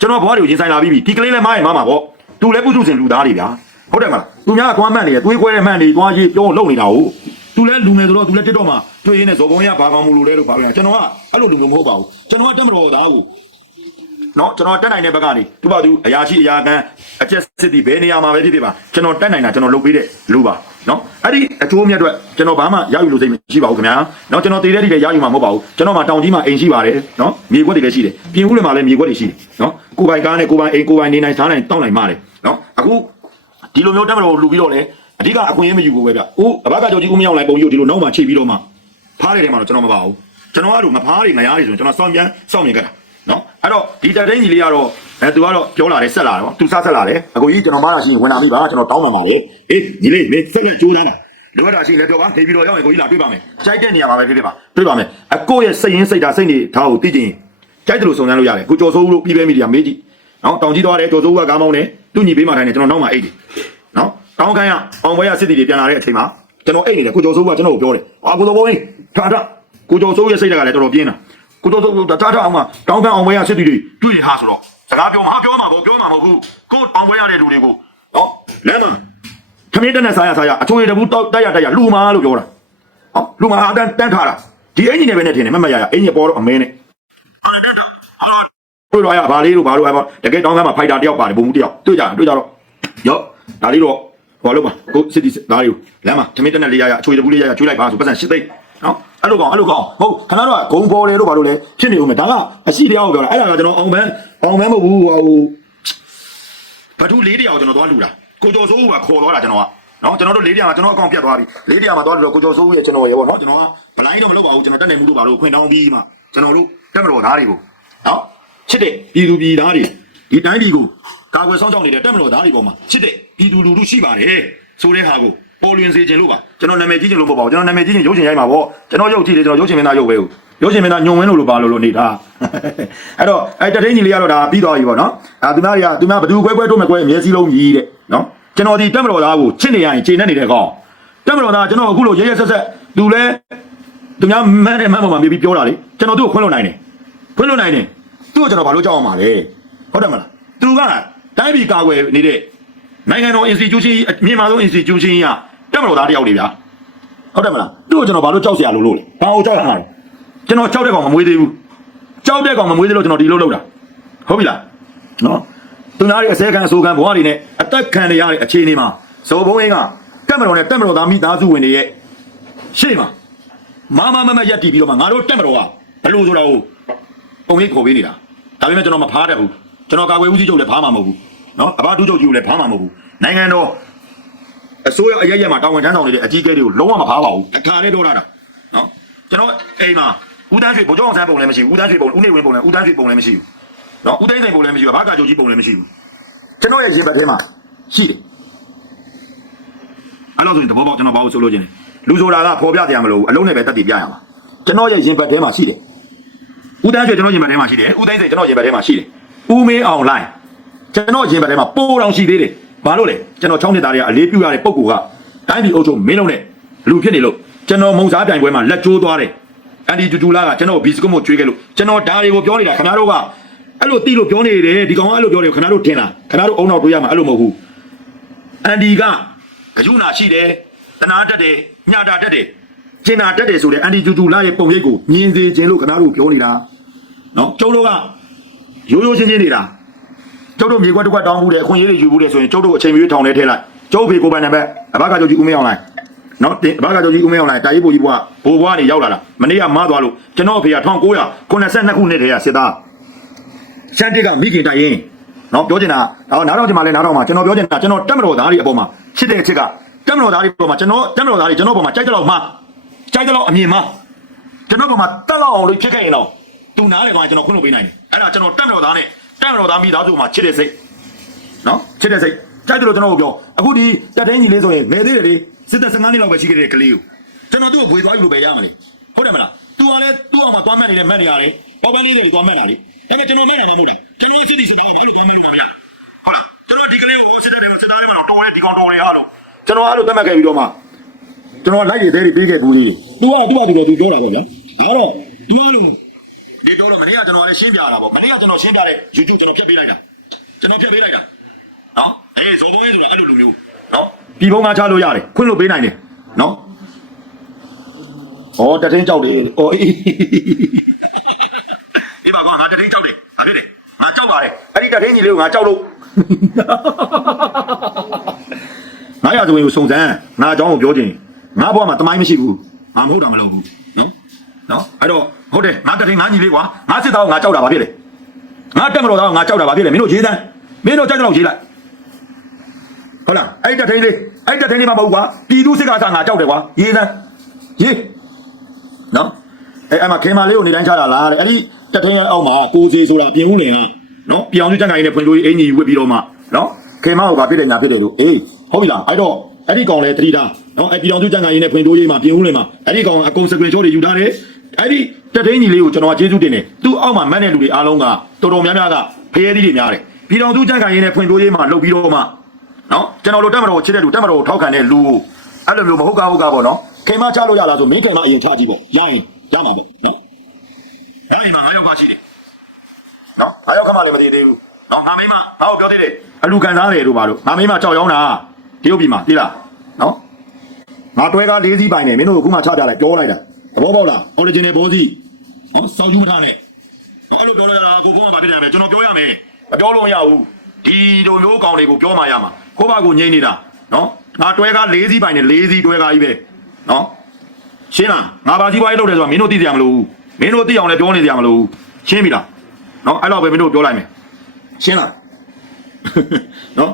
[SPEAKER 2] ကျွန်တော်ဘွားတွေကိုရင်ဆိုင်လာပြီးပြီဒီကလေးလည်းမရင်မမှာပေါ့သူလည်းပုစုစင်လူသားတွေဗျာဟုတ်တယ်မလားသူများကကွမ်းမှန်နေရသွေးခွဲတဲ့မှန်တွေတွားရေးပြောလုံနေတာဟုတ်သူလည်းလူငယ်ဆိုတော့သူလည်းတစ်တော့မှတွေ့ရင်းနဲ့ဇော်ဘုံရဘာကောင်းမလို့လဲလို့ဘာလို့လဲကျွန်တော်ကအဲ့လိုလူမျိုးမဟုတ်ပါဘူးကျွန်တော်ကတက်မတော်သားကိုနော်ကျွန်တော်တက်နိုင်တဲ့ဘက်ကနေသူ့ဘာသူအရာရှိအရာခံအချက်စစ်တီဘယ်နေရာမှာပဲဖြစ်ဖြစ်ပါကျွန်တော်တက်နိုင်တာကျွန်တော်လုပ်ပေးတဲ့လူပါ နော်အဲ့ဒီအကျိုးမြတ်အတွက်ကျွန်တော်ဘာမှရယူလို့စိတ်မရှိပါဘူးခင်ဗျာနော်ကျွန်တော်တည်တဲ့တည်တဲ့ရယူမှာမဟုတ်ပါဘူးကျွန်တော်မှာတောင်ကြီးမှာအိမ်ရှိပါတယ်နော်မြေခွက်တွေလည်းရှိတယ်ပြင်ဦးတွေမှာလည်းမြေခွက်တွေရှိတယ်နော်ကိုပိုင်ကားနဲ့ကိုပိုင်အိမ်ကိုပိုင်နေနိုင်စားနိုင်တောင်းနိုင်ပါတယ်နော်အခုဒီလိုမျိုးတက်မလို့လူပြီးတော့လေအဓိကအခွင့်အရေးမယူဘူးပဲဗျဦးအဘကကြောင့်ကြီးဦးမရောက်လိုက်ပုံကြီးကိုဒီလိုနောက်မှချိန်ပြီးတော့မှဖားတဲ့ထဲမှာတော့ကျွန်တော်မပါဘူးကျွန်တော်ကတော့ငဖားတွေငရားတွေဆိုရင်ကျွန်တော်စောင့်ပြန်စောင့်မြင်ကြတာ နော်အဲ့တော့ဒီတက်တိုင်းကြီးလေးကတော့အဲသူကတော့ပြောလာတယ်ဆက်လာတယ်ပေါ့သူစားဆက်လာတယ်အကိုကြီးကျွန်တော်မရရှိရင်ဝင်လာပြီပါကျွန်တော်တောင်းပန်ပါလေအေးဒီလေးမင်းစိတ်နဲ့ကြိုးစားတာလိုအပ်တာရှိရင်လည်းပြောပါနေပြီးတော့ရောက်ရင်ကိုကြီးလာတွေ့ပါမယ်ကြိုက်တဲ့နေရာမှာပဲဖြစ်ဖြစ်ပါတွေ့ပါမယ်အကိုရဲ့စိတ်ရင်းစိတ်ဓာတ်စိတ်နေထားကိုသိချင်ကြိုက်တယ်လို့စုံစမ်းလို့ရတယ်ကိုကျော်စိုးဦးလို့ပြီးပဲမီဒီယာမေးကြည့်နော်တောင်ကြီးသွားတယ်ကျော်စိုးဦးကကားမောင်းတယ်သူ့ညီပေးမှထိုင်တယ်ကျွန်တော်နောက်မှအိတ်တယ်နော်တောင်းခိုင်းရအောင်ဘွဲရစစ်တီတွေပြန်လာတဲ့အချိန်မှာကျွန်တော်အိတ်နေတယ်ကိုကျော်စိုးဦးကကျွန်တော်ကိုပြောတယ်အာကိုကျော်စိုးဦးထားထားကိုကျော်စိုးဦးရဲ့စိတ်ဓာတ်ကလည်းတော်တော်ပြင်းတာ ကိုတော့တော့တာတာအောင်မတောင်းပန်အောင်ဝဲရစစ်တီတွေတွေ့ရဟာဆိုတော့စကားပြောမှာပြောမှာပေါ့ပြောမှာမဟုတ်ဘူးကိုအောင်ဝဲရတဲ့လူတွေကိုနော်လမ်းမှာခမင်းတက်နဲ့စားရစားရအချိုးရတဘူးတောက်တက်ရတက်ရလူမာလို့ပြောတာဟောလူမာအတန်းတန်းထားတာဒီအင်ဂျင်နဲ့ပဲနဲ့ထင်တယ်မမရရအင်ဂျင်ပေါ်တော့အမဲနဲ့တွေ့တော့ရဘာလေးလို့ဘာလို့အဲ့တကယ်တောင်းကမှာဖိုက်တာတယောက်ပါတယ်ဘုံမှုတယောက်တွေ့ကြတွေ့ကြတော့ရောဒါလေးတော့ဟောလို့ပါကိုစစ်တီဒါလေးကိုလမ်းမှာခမင်းတက်နဲ့လေးရရအချိုးရတဘူးလေးရရကျွေးလိုက်ပါဆိုပတ်စံရှစ်သိန်းနော် အဲ့လိုကောင်အဲ့လိုကောင်ဟုတ်ခဏတော့ဂုံပေါ်တယ်လို့ဘာလို့လဲဖြစ်နေဦးမယ်ဒါကအရှိတရားကိုပြောတာအဲ့ဒါကကျွန်တော်အောင်ပန်းအောင်ပန်းမဟုတ်ဘူးဟိုဘသူလေးတရားကိုကျွန်တော်သွားလူတာကိုကျော်စိုးဦးကခေါ်သွားတာကျွန်တော်ကနော်ကျွန်တော်တို့လေးတရားမှာကျွန်တော်အကောင့်ပြတ်သွားပြီလေးတရားမှာသွားလို့ကိုကျော်စိုးဦးရဲ့ကျွန်တော်ရဲ့ပေါ့နော်ကျွန်တော်ကဘလိုင်းတော့မလုပ်ပါဘူးကျွန်တော်တက်နေမှုလို့ပါလို့ခွင့်တောင်းပြီးမှကျွန်တော်တို့တက်မတော်သားတွေကိုနော်ချစ်တဲ့ပြည်သူပြည်သားတွေဒီတိုင်းပြည်ကိုကာကွယ်ဆောင်ရှောက်နေတဲ့တက်မတော်သားတွေပေါ်မှာချစ်တဲ့ပြည်သူလူထုရှိပါတယ်ဆိုတဲ့ဟာကို ပေါ်လွင်စေခြင်းလို့ပါကျွန်တော်နာမည်ကြီးခြင်းလို့မဟုတ်ပါဘူးကျွန်တော်နာမည်ကြီးခြင်းရုပ်ရှင်ရိုက်မှာပေါ့ကျွန်တော်ရုပ်ကြည့်တယ်ကျွန်တော်ရုပ်ရှင်မင်းသားရုပ်ပဲကိုရုပ်ရှင်မင်းသားညုံဝင်းလို့လို့ပါလို့လို့နေတာအဲ့တော့အဲ့တထိန်ကြီးလေးကတော့ဒါပြီးသွားပြီပေါ့နော်အာသူများတွေကသူများဘသူခွဲခွဲတို့မဲ့ခွဲအမြဲစည်းလုံးကြီးတဲ့နော်ကျွန်တော်ဒီတက်မတော်သားကိုချစ်နေရရင်ချိန်နေနေတဲ့ကောင်တက်မတော်သားကျွန်တော်အခုလို့ရဲရဲဆက်ဆက်သူလဲသူများမန်းတယ်မန်းပေါ်မှာမြည်ပြီးပြောတာလေကျွန်တော်သူ့ကိုခွင့်လွှတ်နိုင်တယ်ခွင့်လွှတ်နိုင်တယ်သူ့ကိုကျွန်တော်ဘာလို့ကြောက်အောင်ပါလဲဟုတ်တယ်မလားသူကတိုင်းပြည်ကာကွယ်နေတဲ့နိုင်ငံတော် institution အမြင့်မားဆုံး institution က တက်မတော်သားတယောက်တွေဗျာဟုတ်တယ်မလားသူ့ကိုကျွန်တော်ဘာလို့ကြောက်เสียလို့လို့လဲဘာလို့ကြောက်ရမှာလဲကျွန်တော်ကြောက်တဲ့ကောင်မမွေးသေးဘူးကြောက်တဲ့ကောင်မမွေးသေးလို့ကျွန်တော်ဒီလိုလုပ်တာဟုတ်ပြီလားနော်သူများတွေအစဲခံအဆိုခံဘဝတွေနဲ့အသက်ခံရတဲ့အခြေအနေမှာဇော်ဘုံအင်းကတက်မတော်နဲ့တက်မတော်သားမိသားစုဝင်တွေရဲ့ရှေ့မှာမမမမရက်တီးပြီးတော့မှငါတို့တက်မတော်ကဘလို့ဆိုတာကိုပုံရိပ်ခေါ်ပေးနေတာဒါပေမဲ့ကျွန်တော်မဖားတတ်ဘူးကျွန်တော်ကာကွယ်ဦးစီးချုပ်လည်းဖားမှာမဟုတ်ဘူးနော်အဘဒုချုပ်ကြီးကိုလည်းဖားမှာမဟုတ်ဘူးနိုင်ငံတော် အစိုးရအရက်ရက်မှာတာဝန်ထမ်းဆောင်နေတဲ့အကြီးအကဲတွေကိုလုံးဝမဖားပါဘူးအခါနဲ့ပြောတာနော်ကျွန်တော်အိမ်မှာဦးတန်းရွှေဗိုလ်ချုပ်အောင်ဆန်းပုံလည်းမရှိဘူးဦးတန်းရွှေပုံဦးနေဝင်းပုံလည်းဦးတန်းရွှေပုံလည်းမရှိဘူးနော်ဦးသိန်းစိန်ပုံလည်းမရှိဘူးဘာကာကြိုကြီးပုံလည်းမရှိဘူးကျွန်တော်ရဲ့ရင်ဘတ်ထဲမှာရှိတယ်အဲ့လိုဆိုရင်တဘောပေါက်ကျွန်တော်ဘာလို့ဆိုလို့ခြင်းလဲလူဆိုတာကပေါ်ပြတရားမလို့ဘူးအလုံးနဲ့ပဲတက်တည်ပြရမှာကျွန်တော်ရဲ့ရင်ဘတ်ထဲမှာရှိတယ်ဦးတန်းရွှေကျွန်တော်ရင်ဘတ်ထဲမှာရှိတယ်ဦးသိန်းစိန်ကျွန်တော်ရင်ဘတ်ထဲမှာရှိတယ်ဦးမင်းအောင်လိုင်းကျွန်တော်ရင်ဘတ်ထဲမှာပိုးတောင်ရှိသေးတယ်။ ဘာလို့လဲကျွန်တော်ချောင်းနှစ်သားတွေကအလေးပြုရတဲ့ပုံကူကတိုင်းပြည်အုပ်ချုပ်မင်းလုံးနဲ့လူဖြစ်နေလို့ကျွန်တော်မုံစားပြိုင်ပွဲမှာလက်ကျိုးသွားတယ်။အန်ဒီတူတူလာကကျွန်တော်ဘီစကွတ်မို့ကျွေးခဲ့လို့ကျွန်တော်ဒါတွေကိုပြောနေတာခင်ဗျားတို့ကအဲ့လိုတီးလို့ပြောနေတယ်ဒီကောင်ကအဲ့လိုပြောတယ်ခင်ဗျားတို့ထင်လားခင်ဗျားတို့အုံနောက်တွေးရမှာအဲ့လိုမဟုတ်ဘူး။အန်ဒီကဂယုဏရှိတယ်တနာတက်တယ်ညတာတက်တယ်ကျင်နာတက်တယ်ဆိုတဲ့အန်ဒီတူတူလာရဲ့ပုံရိပ်ကိုမြင်စေခြင်းလို့ခင်ဗျားတို့ပြောနေတာနော်ကျုံတို့ကရိုးရိုးချင်းချင်းနေတာ ကျုပ်တို့မြေခွက်တစ်ခွက်တောင်းမှုတယ်အခွင့်အရေးတွေယူမှုတယ်ဆိုရင်ကျုပ်တို့အချိန်မီထောင်ထဲထည့်လိုက်ကျုပ်ဖေကိုပိုင်နံပါတ်အဘကကျုပ်ကြီးဦးမင်းအောင်လိုက်နော်တင်အဘကကျုပ်ကြီးဦးမင်းအောင်လိုက်တာကြီးပူကြီးဘွားဘိုးဘွားနေရောက်လာတာမနေ့ကမသွားလို့ကျွန်တော်အဖေက1982ခုနှစ်တည်းကစစ်သားရှမ်းတစ်ကမိခင်တိုင်ရင်နော်ပြောချင်တာဟောနားတော့ဒီမှာလဲနားတော့မှာကျွန်တော်ပြောချင်တာကျွန်တော်တက်မတော်သားတွေအပေါ်မှာချစ်တဲ့အချစ်ကတက်မတော်သားတွေပေါ်မှာကျွန်တော်တက်မတော်သားတွေကျွန်တော်ပေါ်မှာကြိုက်တဲ့လောက်မှာကြိုက်တဲ့လောက်အမြင်မှာကျွန်တော်ပေါ်မှာတက်လောက်အောင်လို့ဖြစ်ခဲ့ရင်တော့သူနားလေကောင်ကျွန်တော်ခွင့်လို့ပေးနိုင်တယ်အဲ့ဒါကျွန်တော်တက်မတော်သားနဲ့ တက်မတော်သားမိသားစုမှာချစ်တဲ့စိတ်နော်ချစ်တဲ့စိတ်ကြိုက်တယ်လို့ကျွန်တော်ပြောအခုဒီတက်တဲ့ကြီးလေးဆိုရင်ငယ်သေးတယ်လေစစ်သက်15နှစ်လောက်ပဲရှိခဲ့တဲ့ကလေးကိုကျွန်တော်သူ့ကိုဝေသွားယူလို့ပဲရမှာလေဟုတ်တယ်မလား तू ကလည်းသူ့အောင်မှာသွားမှတ်နေတဲ့မှတ်နေရတယ်ပေါ်ပန်းလေးတွေသွားမှတ်တာလေဒါပေမဲ့ကျွန်တော်မှတ်နိုင်မှာမဟုတ်တယ်ကျွန်တော်စစ်တီဆိုတာကဘာလို့သွားမှတ်လို့မရဟုတ်လားကျွန်တော်ဒီကလေးကိုစစ်တဲ့တယ်စစ်သားတွေမှာတော့တော်ရဲဒီကောင်တော်ရဲအားလို့ကျွန်တော်အားလို့သတ်မှတ်ခဲ့ပြီးတော့မှကျွန်တော်လိုက်ရသေးတယ်ပြီးခဲ့ဘူးလေး तू က तू ကသူတော့ तू ပြောတာပေါ့ဗျာအဲ့တော့ तू အားလို့ ဒီပြောတော့မနေ့ကကျွန်တော်လည်းရှင်းပြတာပေါ့မနေ့ကကျွန်တော်ရှင်းပြတဲ့ YouTube ကျွန်တော်ဖြတ်ပေးလိုက်တာကျွန်တော်ဖြတ်ပေးလိုက်တာနော်အေးဇော်ဘုံရေးဆိုတာအဲ့လိုလူမျိုးနော်ဒီဘုံကချလို့ရတယ်ခွင့်လို့ပေးနိုင်တယ်နော်ဩတထင်းကြောက်တယ်ဩအေးဒီပါကောင်ငါတထင်းကြောက်တယ်ဘာဖြစ်လဲငါကြောက်ပါတယ်အဲ့ဒီတထင်းကြီးလေးကိုငါကြောက်လို့ငါရဆိုရင်ကိုစုံစမ်းငါအကြောင်းကိုပြောချင်ငါဘဝမှာတမိုင်းမရှိဘူးငါမဟုတ်တာမလုပ်ဘူးနော်နော်အဲ့တော့ ဟုတ်တယ်ငါတထင်းငါညီလေးကွာငါစစ်သားကိုငါကြောက်တာဘာဖြစ်လဲငါတက်မတော်သားကိုငါကြောက်တာဘာဖြစ်လဲမင်းတို့ရေးတန်းမင်းတို့ကြိုက်တော့ရေးလိုက်ဟုတ်လားအဲ့ဒီတထင်းလေးအဲ့ဒီတထင်းလေးမဟုတ်ကွာပြည်သူစစ်ကားစားငါကြောက်တယ်ကွာရေးတန်းရေးနော်အဲအဲ့မှာခေမာလေးကိုနေတိုင်းချတာလားတဲ့အဲ့ဒီတထင်းရဲ့အောက်မှာကိုစီဆိုတာပြင်ဦးလင်ကနော်ပြောင်စုကြံခိုင်နဲ့ဖွင့်လို့အင်ကြီးဝစ်ပြီးတော့မှနော်ခေမာကိုကဖြစ်တယ်ညာဖြစ်တယ်လို့အေးဟုတ်ပြီလားအဲ့တော့အဲ့ဒီကောင်လေတတိတာနော်အဲ့ပြောင်စုကြံခိုင်နဲ့ဖွင့်လို့ရေးမှာပြင်ဦးလင်မှာအဲ့ဒီကောင်အကုန်စကွေချိုးတွေယူထားတယ်အဲ့ဒီ တထင်းကြီးလေးကိုကျွန်တော်ကကျေးဇူးတင်တယ်သူ့အောက်မှာမတ်တဲ့လူတွေအားလုံးကတော်တော်များများကဖရဲသီးတွေများတယ်ပြောင်စုကြံခိုင်နဲ့ဖွင့်လို့ရေးမှာလှုပ်ပြီးတော့မှနော်ကျွန်တော်တို့တက်မတော်ကိုချစ်တဲ့လူတက်မတော်ကိုထောက်ခံတဲ့လူကိုအဲ့လိုမျိုးမဟုတ်ကားဟုတ်ကားပေါ့နော်ခေမာချလို့ရလားဆိုမင်းခေမာအရင်ချကြည့်ပေါ့ရရင်ရမှာပေါ့နော်။အဲ့ဒီမှာငါယောက်ကရှိတယ်။နော်ငါယောက်ကမှလည်းမတည်သေးဘူး။နော်ငါမိမငါ့ကိုပြောသေးတယ်။အလူကန်သားတယ်တို့ပါလို့ငါမိမကြောက်ရောင်းတာတရုတ်ပြည်မှာသိလား။နော်ငါတွဲကားလေးစီးပိုင်နေမင်းတို့ကခုမှချပြလိုက်ပြောလိုက်တာ။ သဘောပေါက်လား။ original ဘောစီ။ဟောစောက်ယူမထားနဲ့။နော်အဲ့လိုပြောလိုက်တာကိုကုန်းကမဖြစ်ရမယ်ကျွန်တော်ပြောရမယ်။မပြောလို့မရဘူး။ဒီလိုမျိုးကောင်တွေကိုပြောမှရမှာ။ကိုယ့်ဘာကိုငြိမ့်နေတာနော်ငါတွဲကားလေးစီးပိုင်နေလေးစီးတွဲကားကြီးပဲ။နော်ရှင်းလားငါဘာကြီးပွားရေးလုပ်တယ်ဆိုတာမင်းတို့သိကြမလို့မင်းတို့သိအောင်လည်းပြောနေကြမလို့ရှင်းပြီလားနော်အဲ့တော့ပဲမင်းတို့ပြောလိုက်မယ်ရှင်းလားနော်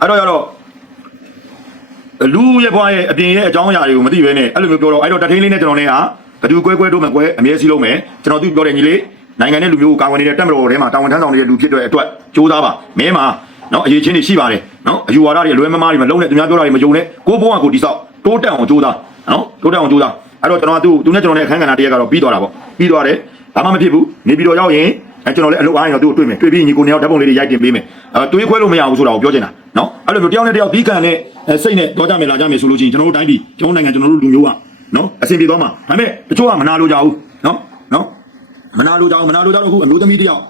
[SPEAKER 2] အဲ့တော့ရတော့ လူရဲ့ဘွားရဲ့အပြင်ရဲ့အကြောင်းအရာတွေကိုမသိဘဲနဲ့အဲ့လိုမျိုးပြောတော့အဲ့တော့တထင်းလေးနဲ့ကျွန်တော်နဲ့ဟာဘသူကွဲကွဲတို့မကွဲအမြဲစီးလုံးမယ်ကျွန်တော်သူပြောတယ်ညီလေးနိုင်ငံနဲ့လူမျိုးကိုကာကွယ်နေတဲ့တက်မတော်ထဲမှာတာဝန်ထမ်းဆောင်နေတဲ့လူဖြစ်တဲ့အတွက်ကြိုးစားပါမင်းမှာနော်အရေးချင်းတွေရှိပါတယ်နော်အယူဝါဒတွေအလွဲမမားတွေမလုံးနဲ့သူများပြောတာတွေမယုံနဲ့ကိုဘုံကကိုတိဆောက်တိုးတက်အောင်ကြိုးစားနော်တိုးတက်အောင်ကြိုးစားအဲ့တော့ကျွန်တော်ကသူ့သူနဲ့ကျွန်တော်နဲ့အခန်းကဏ္ဍတရက်ကတော့ပြီးသွားတာပေါ့ပြီးသွားတယ်ဘာမှမဖြစ်ဘူးနေပြီးတော့ရောက်ရင် အဲကျွန်တော်လည်းအလုပ်အားရင်တော့သူ့ကိုတွေ့မယ်တွေ့ပြီးညီကိုနှစ်ယောက်ဓာတ်ပုံလေးတွေရိုက်တင်ပေးမယ်အဲတွေးခွဲလို့မရဘူးဆိုတာကိုပြောချင်တာနော်အဲ့လိုမျိုးတယောက်နဲ့တယောက်ပြီးကန်နဲ့စိတ်နဲ့တော့ကြမယ်လာကြမယ်ဆိုလို့ရှိရင်ကျွန်တော်တို့တိုင်းပြည်ကျွန်တော်နိုင်ငံကျွန်တော်တို့လူမျိုးကနော်အဆင်ပြေသွားမှာဒါပေမဲ့တချို့ကမနာလိုကြဘူးနော်နော်မနာလိုကြဘူးမနာလိုကြတော့အခုအမျိုးသမီးတယောက်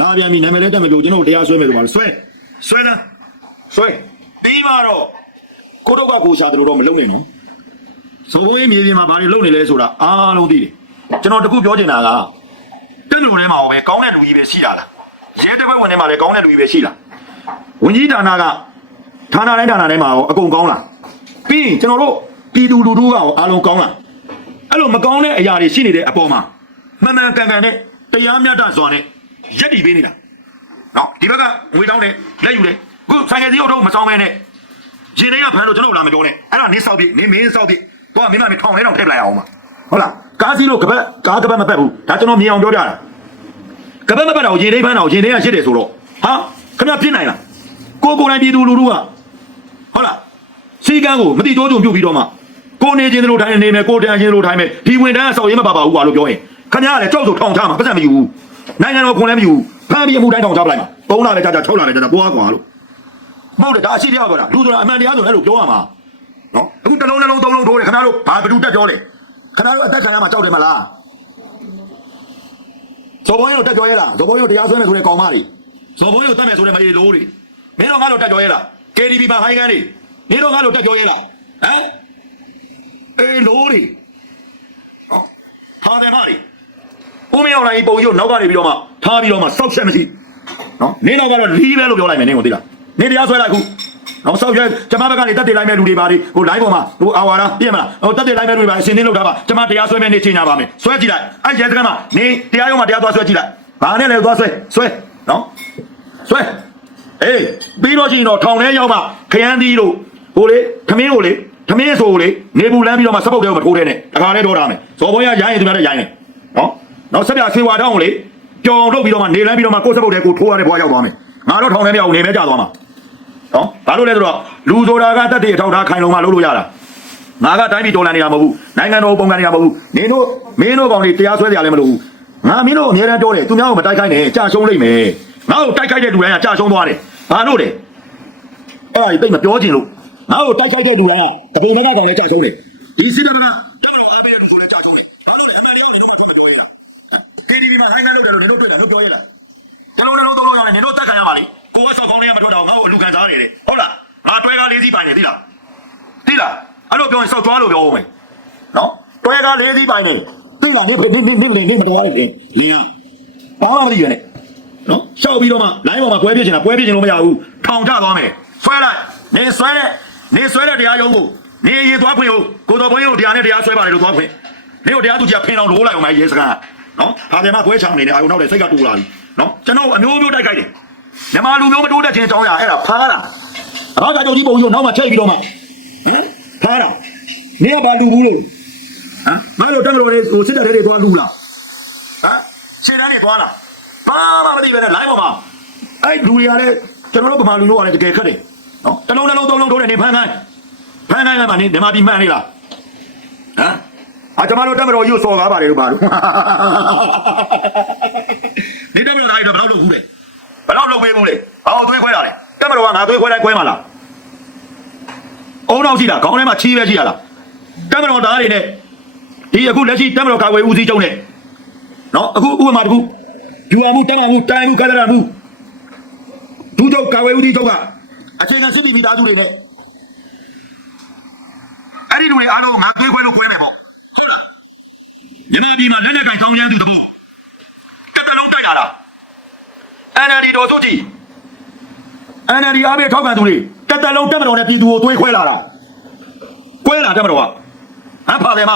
[SPEAKER 2] လာပြန်ပြီနာမည်လည်းတက်မပြောကျွန်တော်တို့တရားဆွဲမယ်လို့ပါဆွဲဆွဲတာဆွဲပြီးမှတော့ကိုတော့ကကိုရှာတယ်လို့တော့မလုပ်နဲ့နော်ဇော်ဘုံရေးမြေပြင်မှာဘာတွေလုပ်နေလဲဆိုတာအားလုံးသိတယ်ကျွန်တော်တခုပြောချင်တာက တက်လူထဲမှာပဲကောင်းတဲ့လူကြီးပဲရှိတာလားရဲတစ်ဖက်ဝင်ထဲမှာလည်းကောင်းတဲ့လူကြီးပဲရှိလားဝင်ကြီးဌာနကဌာနတိုင်းဌာနတိုင်းမှာရောအကုန်ကောင်းလားပြီးရင်ကျွန်တော်တို့ပြည်သူလူထုကရောအားလုံးကောင်းလားအဲ့လိုမကောင်းတဲ့အရာတွေရှိနေတဲ့အပေါ်မှာမှန်မှန်ကန်ကန်နဲ့တရားမျှတစွာနဲ့ရက်တည်ပေးနေတာနော်ဒီဘက်ကငွေတောင်းတယ်လက်ယူတယ်ခုဆိုင်ကယ်စီးအောင်တော့မဆောင်မဲနဲ့ရင်ထဲကဖမ်းလို့ကျွန်တော်လာမပြောနဲ့အဲ့ဒါနင်းဆောက်ပြနင်းမင်းဆောက်ပြတော့မင်းမမထောင်ထဲတော့ထည့်လိုက်အောင်ပါ ဟုတ်လားကားစီးလို့ကပတ်ကားကပတ်မပတ်ဘူးဒါကျွန်တော်မြင်အောင်ပြောပြတာကပတ်မပတ်တော့ရင်ထဲဖမ်းတော့ရင်ထဲကရှစ်တယ်ဆိုတော့ဟာခင်ဗျပြစ်နိုင်လားကိုကိုယ်တိုင်ပြည်သူလူထုကဟုတ်လားစီကန်းကိုမတိတိုးကြုံပြုတ်ပြီးတော့မှကိုနေချင်းတို့ထိုင်နေမယ်ကိုတန်ချင်းတို့ထိုင်မယ်ဒီဝင်တန်းကစောက်ရင်မပါပါဘူးကွာလို့ပြောရင်ခင်ဗျားလည်းကြောက်ဆိုထောင်ချမှာပတ်စံမယူဘူးနိုင်ငံတော်ခွန်လည်းမယူဘူးဖမ်းပြီးအမှုတိုင်းထောင်ချပလိုက်မှာ၃လလည်းကြာကြာ၆လလည်းကြာကြာပွားကွာလို့မဟုတ်တယ်ဒါအရှိတရားပြောတာလူဆိုတာအမှန်တရားဆိုအဲ့လိုပြောရမှာနော်အခုတစ်လုံးနှလုံးသုံးလုံးထိုးတယ်ခင်ဗျားတို့ဘာဘယ်သူတက်ပြောလဲ ခင်ဗျားတို့အသက်ခံရမှာကြောက်တယ်မလားဇော်ဘုံရုံတက်ပြောရဲလားဇော်ဘုံရုံတရားဆွဲမယ်ဆိုတဲ့ကောင်မတွေဇော်ဘုံရုံတက်မယ်ဆိုတဲ့မရေလိုးတွေမင်းတို့ငါတို့တက်ပြောရဲလား KDB ဘာဟိုင်းကန်တွေမင်းတို့ငါတို့တက်ပြောရဲလားဟမ်အေးလိုးတွေဟာတယ်မတွေဦးမင်းအောင်လိုင်းပုံရုပ်နောက်ကနေပြီးတော့မှထားပြီးတော့မှစောက်ချက်မရှိနော်နင်းတော့ကတော့လီးပဲလို့ပြောလိုက်မယ်နင်းကိုသိလားနင်းတရားဆွဲလိုက်ခု နော်ဆောက်ရွက်ကျမဘက်ကနေတက်တည်လိုက်မဲ့လူတွေပါလေဟို live ပေါ်မှာဟိုအာဝါဒပြည့်မလားဟိုတက်တည်လိုက်မဲ့လူတွေပါအစင်းင်းလောက်ထားပါကျမတရားဆွဲမဲ့နေချိန်ညာပါမယ်ဆွဲကြည့်လိုက်အဲ့ရဲစခန်းမှာနင်းတရားရုံးမှာတရားသွားဆွဲကြည့်လိုက်ဘာနဲ့လဲသွားဆွဲဆွဲနော်ဆွဲအေးပြီးတော့ရှိရင်တော့ထောင်ထဲရောက်မှခရမ်းသီးတို့ဟိုလေခမင်းကိုလေခမင်းဆိုကိုလေနေဘူးလမ်းပြီးတော့မှစပုတ်တွေကိုမထိုးတဲ့နဲ့တခါလဲတော့တာမယ်ဇော်ဘုံရရိုင်းရင်သူများလည်းရိုင်းတယ်နော်နော်ဆက်ပြဆွေဝါတောင်းကိုလေကြောင်ထုတ်ပြီးတော့မှနေလမ်းပြီးတော့မှကိုယ်စပုတ်တွေကိုထိုးရတဲ့ဘွားရောက်သွားမယ်ငါတော့ထောင်ထဲမရောက်နေမဲကြသွားမှာ နော်ဘာလို့လဲဆိုတော့လူဆိုတာကတက်တဲ့အထောက်ထားခိုင်လုံမှလုပ်လို့ရတာငါကတိုင်းပြည်တော်လန်နေတာမဟုတ်ဘူးနိုင်ငံတော်ပုံကန်နေတာမဟုတ်ဘူးနင်တို့မင်းတို့ကောင်တွေတရားစွဲကြရလည်းမလို့ဘူးငါမင်းတို့အများတန်းပြောတယ်သူများကိုမတိုက်ခိုက်နဲ့ကြာရှုံးလိမ့်မယ်ငါ့ကိုတိုက်ခိုက်တဲ့လူတိုင်းကကြာရှုံးသွားတယ်ဘာလို့လဲအဲ့ဒါကြီးတိတ်မပြောချင်လို့ငါ့ကိုတိုက်ခိုက်တဲ့လူကတပိန်မကကောင်လည်းကြာဆုံးတယ်ဒီစစ်တပ်ကတက်တော့အားပေးတဲ့လူကိုလည်းကြာဆုံးတယ်ဘာလို့လဲအမှန်တရားကိုလည်းတော့ပြောရလား KTV မှာဟိုင်းနှလုပ်တယ်လို့နင်တို့တွေ့တယ်လို့ပြောရလားတလုံးနှလုံးသုံးလုံးရတယ်နင်တို့တက်ခံရပါလိ ကိုကဆောက်ကောင်းလေးကမထွက်တော့ငါ့ကိုအလူခံစားနေတယ်ဟုတ်လားငါတွဲကားလေးစီးပိုင်နေသိလားသိလားအဲ့လိုပြောရင်စောက်ကြွားလို့ပြောအောင်မယ်နော်တွဲကားလေးစီးပိုင်နေသိလားနေနေနေနေနေမတော်ရလေလင်းကဘာမှမသိရနဲ့နော်ရှောက်ပြီးတော့မှလိုင်းပေါ်မှာပွဲပြစ်ချင်တာပွဲပြစ်ချင်လို့မရဘူးထောင်ချသွားမယ်ဆွဲလိုက်နေဆွဲတဲ့နေဆွဲတဲ့တရားရုံးကိုနေရင်သွားခွင့်ကိုကိုတော်ဘုန်းကြီးတို့တရားနဲ့တရားဆွဲပါတယ်လို့သွားခွင့်နေတို့တရားသူကြီးကဖင်အောင်လိုးလိုက်အောင်မရဲစကားနော်ဟာတယ်မှာပွဲချောင်းနေနေအာယုံနောက်တဲ့စိတ်ကတူလာပြီနော်ကျွန်တော်အမျိုးမျိုးတိုက်ခိုက်တယ် မြန်မာလူမျိုးမတိုးတက်ခြင်းအကြောင်းအရာအဲ့ဒါဖားတာအဘောက်ကကြုံကြီးပုံကြီးနောက်မှထိတ်ပြီးတော့မှဟမ်ဖားတာနေကဘာလူဘူးလို့ဟမ်ငါတို့တက်မလို့လေဟိုစစ်တပ်တွေသွားလူလားဟမ်ခြေတန်းနေသွားတာဘာမှမသိပဲနဲ့ line ပေါ်မှာအဲ့လူတွေကလည်းကျွန်တော်တို့ဗမာလူမျိုးကလည်းတကယ်ခက်တယ်နော်တစ်လုံးတစ်လုံးသုံးလုံးထိုးတယ်နေဖမ်းခိုင်းဖမ်းခိုင်းကမှနေဓမ္မပြီးမှန်နေလားဟမ်အာကျွန်တော်တို့တက်မတော်ရုပ်စော်ကားပါတယ်လို့ပါလို့နေတက်မတော်သားကြီးတော့ဘယ်တော့လုပ်ဘူးလဲ ဘယ်တော့လုပ်ပေးဘူးလဲဘာလို့သွေးခွဲတာလဲတက်မတော်ကငါသွေးခွဲတိုင်းခွဲမှာလားအုံတော့ရှိတာခေါင်းထဲမှာချီးပဲရှိရလားတက်မတော်သားတွေနဲ့ဒီအခုလက်ရှိတက်မတော်ကာကွယ်ဦးစီးချုပ်နဲ့နော်အခုဥပမာတစ်ခုယူအမှုတမ်းမှုတိုင်းမှုကဒရမှုဒုချုပ်ကာဝေဦးဒီချုပ်ကအခြေခံစစ်တီဗီသားစုတွေနဲ့အဲ့ဒီလူတွေအားလုံးငါသွေးခွဲလို့ခွဲမယ်ပေါ့ဟုတ်လားမြန်မာပြည်မှာလက်နက်ကင်ကောင်းရမ်းသူတဘောတက်တလုံးတိုက်လာတာ NLD တော်စုကြည့် NLD အားပေးထောက်ခံသူတွေတက်တလုံးတက်မတော်နဲ့ပြည်သူကိုသွေးခွဲလာတာခွဲလာတက်မတော်ကဟမ်ဖာတယ်မ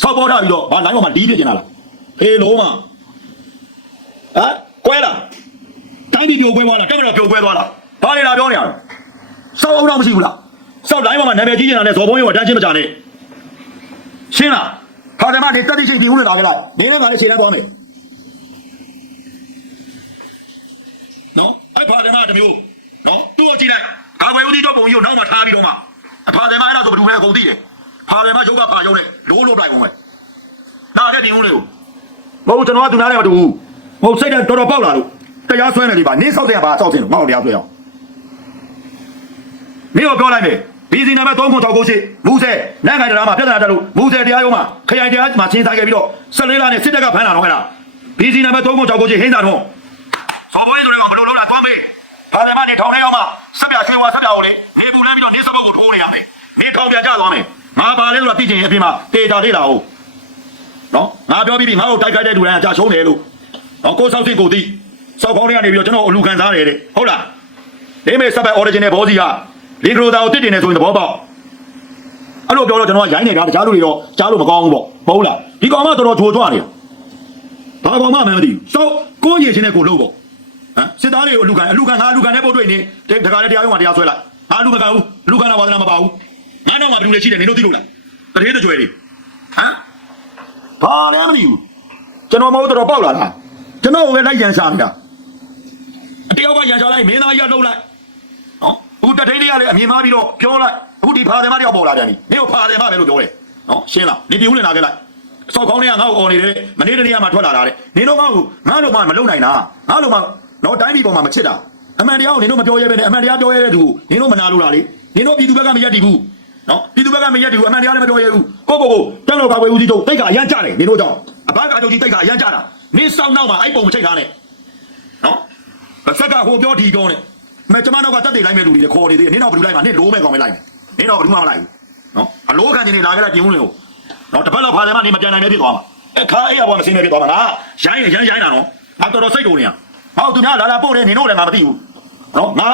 [SPEAKER 2] စောက်ပေါ်ထားပြီးတော့ဘာလိုင်းပေါ်မှာဒီးပြကျင်လာလားဖေလုံးမဟမ်ကွဲလားတိုင်းပြည်ပြိုကွဲသွားလားတက်မတော်ပြိုကွဲသွားလားဘာလဲလာပြောနေရလဲစောက်အောင်တော့မရှိဘူးလားစောက်တိုင်းမှာနာမည်ကြီးနေတာနဲ့ဇော်ဘုံရောတန်းချင်းမကြနဲ့ရှင်းလားခါတယ်မနေတက်တိရှိတီဦးနဲ့လာခဲ့လိုက်နေနဲ့ငါလည်းခြေတန်းသွားမယ် နော်အဲ့ဖာတယ်မတမျိုးနော်သူ့ကိုကြည့်လိုက်ကာကွယ်ဦးသီးတော့ပုံကြီးကိုနောက်မှထားပြီးတော့မှအဖာတယ်မအဲ့ဒါဆိုဘယ်သူလဲအကုန်သိတယ်ဖာတယ်မရုပ်ကဖာရုံးနဲ့လိုးလို့တိုက်ကုန်မယ်နာတဲ့တင်ဦးလေးကိုမဟုတ်ကျွန်တော်ကသူနားလည်းမတူဘူးမဟုတ်စိတ်ကတော်တော်ပေါက်လာလို့တရားဆွဲနေပြီပါနင်းဆောက်တဲ့ကဘာဆောက်တင်လို့ငါ့ကိုတရားဆွဲအောင်မင်းကိုပြောလိုက်မယ်ဘီစီနံပါတ်3968ရှိမူဆယ်နန်းခိုင်တရားမှာပြဿနာတက်လို့မူဆယ်တရားရုံးမှာခရိုင်တရားမှာချင်းဆိုင်ခဲ့ပြီးတော့14လနဲ့စစ်တပ်ကဖမ်းလာတော့ဟဲ့လားဘီစီနံပါတ်3968ရှိဟင်းသာတော့စော်ဘွေးဆိုတဲ့ ဘာလဲမနေထောင်ထဲအောင်မှာဆက်ပြရွှေဝါဆက်ပြအောင်လေနေပူလမ်းပြီးတော့နေစပုတ်ကိုထိုးနေရမယ်နေထောင်ပြန်ကြသွားမယ်ငါပါလဲဆိုတော့သိချင်ရင်အပြင်မှာတေတာလေးလာအောင်နော်ငါပြောပြီးပြီငါ့ကိုတိုက်ခိုက်တဲ့လူတိုင်းကကြာရှုံးတယ်လို့နော်ကိုစောက်စစ်ကိုသိစောက်ကောင်းတွေကနေပြီးတော့ကျွန်တော်အလူခံစားတယ်တဲ့ဟုတ်လားနေမေဆက်ပဲ original ဘောစီကလင်ဂရိုတာကိုတစ်တင်နေဆိုရင်သဘောပေါက်အဲ့လိုပြောတော့ကျွန်တော်ကရိုင်းနေတာတခြားလူတွေတော့ကြားလို့မကောင်းဘူးပေါ့မဟုတ်လားဒီကောင်မတော်တော်ဂျိုးကြွနေတာဘာကောင်မှမမသိဘူးစောက်ကိုရည်ချင်းနဲ့ကိုလို့ပေါ့ ဟမ်စစ်သားတွေကိုအလူခံအလူခံငါအလူခံနဲ့ပို့တွေ့နေတခါလေတရားရုံးမှာတရားဆွဲလိုက်ငါအလူမခံဘူးအလူခံတော့ဝါသနာမပါဘူးငါတော့မှဘယ်လိုလဲရှိတယ်နင်တို့သိလို့လားတရေတကြွယ်တွေဟမ်ဘာလဲမသိဘူးကျွန်တော်မဟုတ်တော့ပေါက်လာတာကျွန်တော်ကိုပဲလိုက်ရန်ရှာနေတာအတယောက်ကရန်ရှာလိုက်မင်းသားကြီးကလှုပ်လိုက်နော်အခုတထိန်လေးကလည်းအမြင်သားပြီးတော့ပြောလိုက်အခုဒီဖာတယ်မတယောက်ပေါ်လာပြန်ပြီမင်းကိုဖာတယ်မပဲလို့ပြောတယ်နော်ရှင်းလားနေပြဦးလင်လာခဲ့လိုက်စောက်ကောင်းလေးကငါ့ကိုអော်နေတယ်မနေ့တနေ့ကမှထွက်လာတာတဲ့နင်တို့ငါ့ကိုငါ့လိုမှမလုံနိုင်တာငါ့လိုမှ တော့တိုင်းပြည်ပေါ်မှာမချစ်တာအမှန်တရားကိုနင်တို့မပြောရဲပဲနဲ့အမှန်တရားပြောရဲတဲ့သူကိုနင်တို့မနာလို့လားလေနင်တို့ပြည်သူဘက်ကမရက်တည်ဘူးနော်ပြည်သူဘက်ကမရက်တည်ဘူးအမှန်တရားလည်းမပြောရဲဘူးကိုကိုကိုတန်းတော်ကာကွယ်ဦးစီးချုပ်တိတ်ကအရန်ကြတယ်နင်တို့ကြောင့်အဘကာချုပ်ကြီးတိတ်ကအရန်ကြတာမင်းစောင်းနောက်မှာအဲ့ပုံမချိတ်ထားနဲ့နော်အဆက်ကဟိုပြောဒီပြောနဲ့မကျမနောက်ကတက်တယ်လိုက်မဲ့လူတွေခေါ်နေသေးတယ်နင်းတော့ဘယ်လိုလိုက်မှာနင်းလိုးမဲ့ကောင်ပဲလိုက်နင်းတော့ဘယ်သူမှမလိုက်ဘူးနော်အလိုးခံနေလာခဲ့လိုက်ပြင်ဦးလေကိုနော်တစ်ပတ်လောက်ဖာတယ်မှနေမပြန်နိုင်ပဲဖြစ်သွားမှာအခါအဲ့ရပေါ်မစင်းပဲဖြစ်သွားမှာငါရိုင်းရရိုင်းရိုင်းတာနော်ငါတော်တော်စိတ်တူနေရ ဟောသူများလာလာပို့နေနင်တို့လည်းငါမသိဘူးနော်ငါ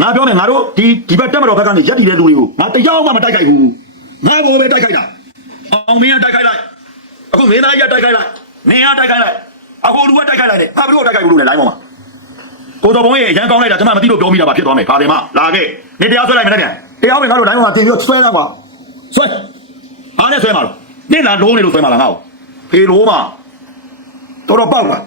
[SPEAKER 2] ငါပြောမယ်ငါတို့ဒီဒီဘက်တက်မတော်ဘက်ကနေရက်တည်တဲ့လူတွေကိုငါတရားမှမတိုက်ခိုက်ဘူးငါကိုပဲတိုက်ခိုက်တာအောင်မင်းကတိုက်ခိုက်လိုက်အခုမင်းသားကြီးကတိုက်ခိုက်လိုက်နင်ကတိုက်ခိုက်လိုက်အခုလူကတိုက်ခိုက်လိုက်တယ်ဟာဘယ်လိုတိုက်ခိုက်ဘူးလို့လဲလိုင်းပေါ်မှာကိုတော်ဘုံရဲ့ရန်ကောင်းလိုက်တာကျွန်မမသိလို့ပြောမိတာပါဖြစ်သွားမယ်ခါတယ်မလာခဲ့နေတရားဆွဲလိုက်မနေ့ပြန်တရားဝင်ငါတို့တိုင်းမှာတင်ပြီးဆွဲသားကွာဆွဲအားနဲ့ဆွဲမှာလို့နင့်လာလုံးနေလို့ဆွဲမှာလားငါ့ကိုဖေလိုမှာတော်တော်ပေါက်လား